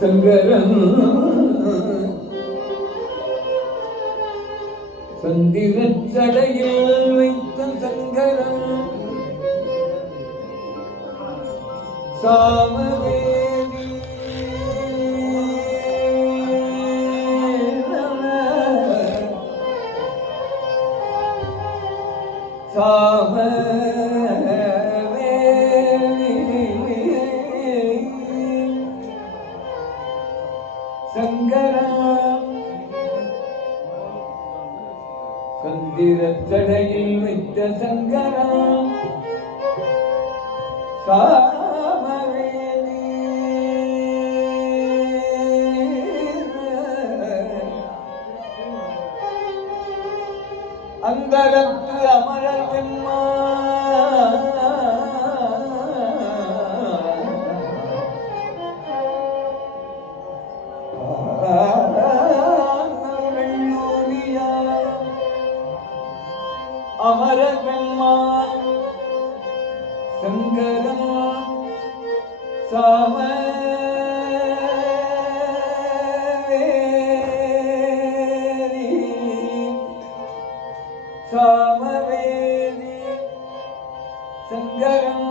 சங்கரன் சந்திரச் சடையில் வைத்த சங்கரன் சாமவேதி சங்கரா சந்திரத்தடையில் வைத்த சங்கரா சாமவேதி அந்தரத்து அமரர் பெம்மா அமரர் பெம்மான் சங்கரன் சாமவேதி சாமவேதி சங்கரன்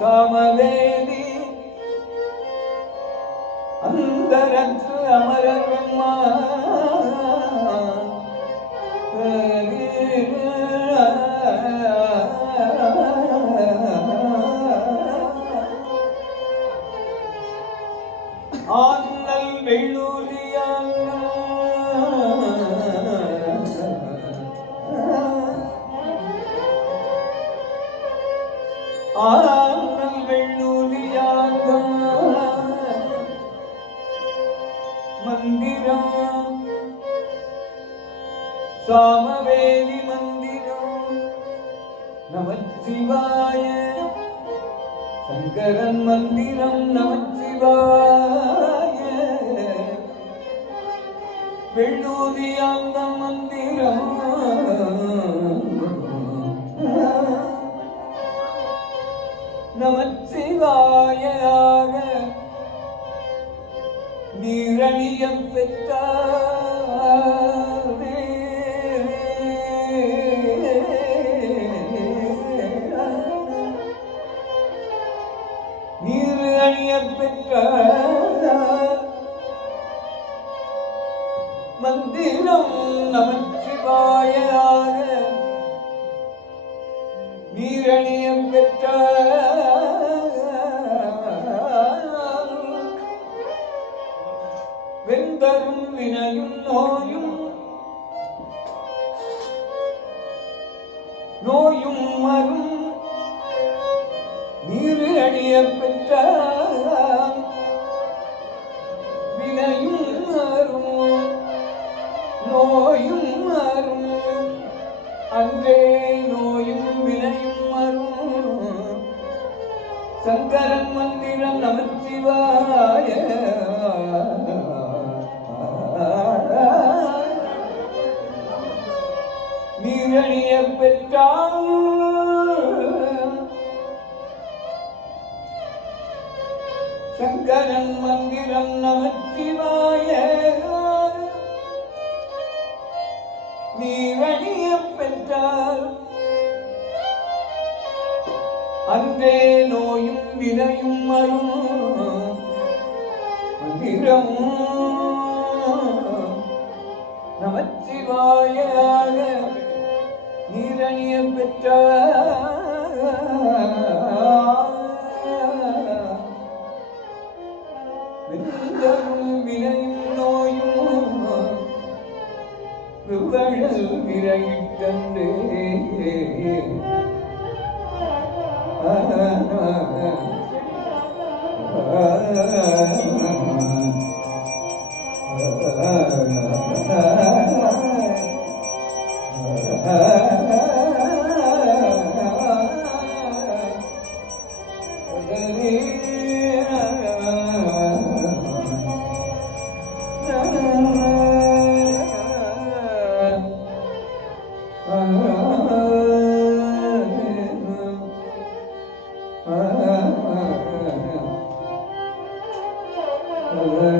சாமவேதி அந்தரத்து அமரர் பெம்மான் ஆனல் வெள்ளூரியான் ஆனல் வெள்ளூரியான் மந்திரம் சாமவேதி மந்திரம் நமச்சிவாய சங்கரன் மந்திரம் நமச்சிவாய வெள்ளூதியாந்த மந்திரம் நமச்சிவாயாக நீரணியம் பெற்றாரே நீர் அணிய பெற்ற மந்திரம் நமச்சிவாயாக நீரணியம் பெற்ற வெந்தரும் வினையும் நோயும் மரும் நீர் அணிய பெற்ற வினையும் மரும் நோயும் மரும் அன்றே நோயும் வினையும் மரும் சங்கரன் மந்திரம் நமச்சிவாய நீரணிய பெற்றான் சங்கரன் மந்திரம் நமச்சிவாய நீரணிய பெற்றார் அன்றே நோயும் வினையும் மரும் மந்திரம் நமச்சிவாயாக நீரணிய பெற்றார் விந்தரும் வினையும் நோயும் விவழல் விரைத்தன்றே Oh